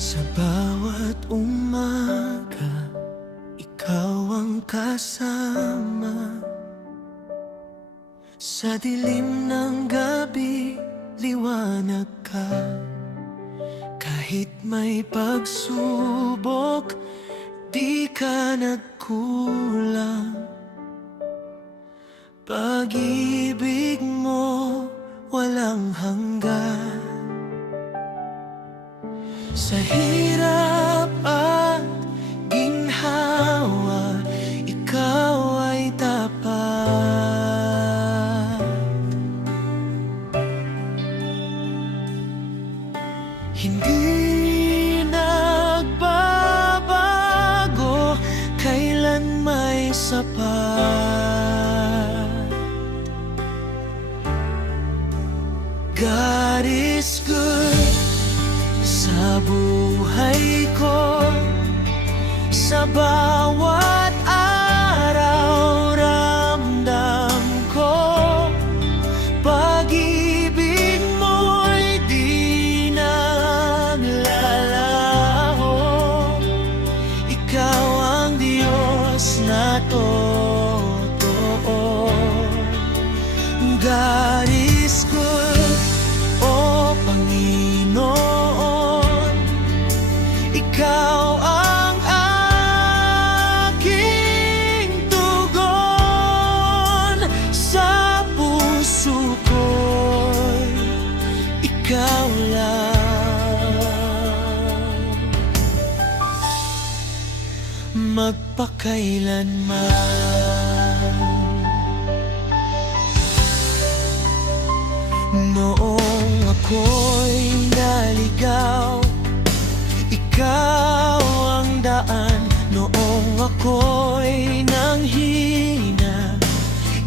Sa bawat umaga, ikaw ang kasama. Sa dilim ng gabi, liwanag ka. Kahit may pagsubok, di ka nagkulang. Pag-ibig mo walang hanggan. Sa hirap at ginhawa, ikaw ay tapat. Hindi nagbabago, kailan may sapat. God is good sa buhay ko. Sa bawat araw ramdam ko, pag-ibig mo'y di naglalaho. Ikaw ang Diyos na totoo. God is good, O Panginoon. Ikaw ang aking tugon. Sa puso ko'y ikaw lang, magpakailanman. Noong ako'y naligaw, ikaw ang daan. Noong ako'y nanghina,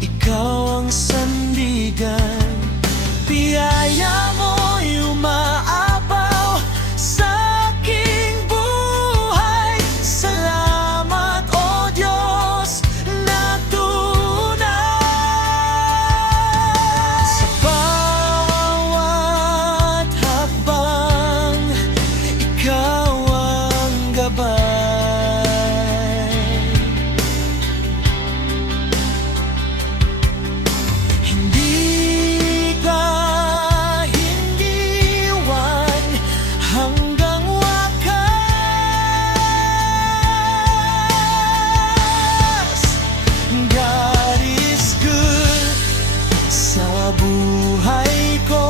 ikaw ang sandigan. Biyaya mo'y umaapaw sa aking buhay. Salamat, O Diyos, na tunay. Sa bawat hakbang, ikaw ang gabay. Hindi ka hiniwan hanggang wakas. God is good sa buhay ko.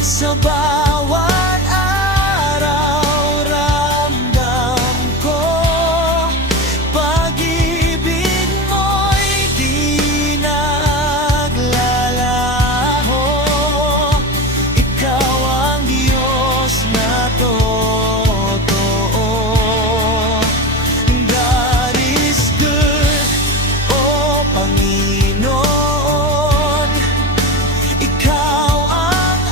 Sa bawat araw ramdam ko, pag-ibig mo'y di naglalaho. Ikaw ang Diyos na totoo. God is good, O Panginoon. Ikaw ang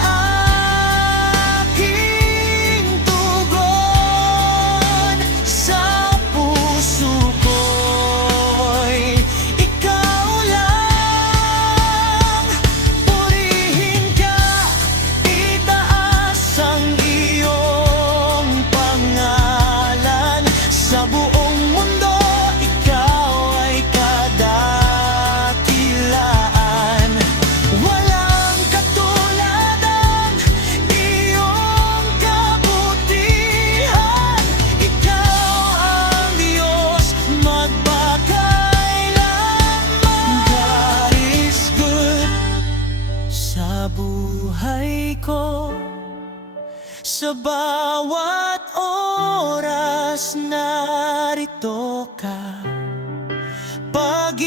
aking tugon. Sa puso ko'y ikaw lang. Purihin ka, itaas ang iyong pangalan. Sa buong mundo, ikaw ay kadakilaan. Walang katulad ang iyong kabutihan. Ikaw ang Diyos magpakailanman. God is good sa buhay ko. Sa bawat oras narito ka. Pag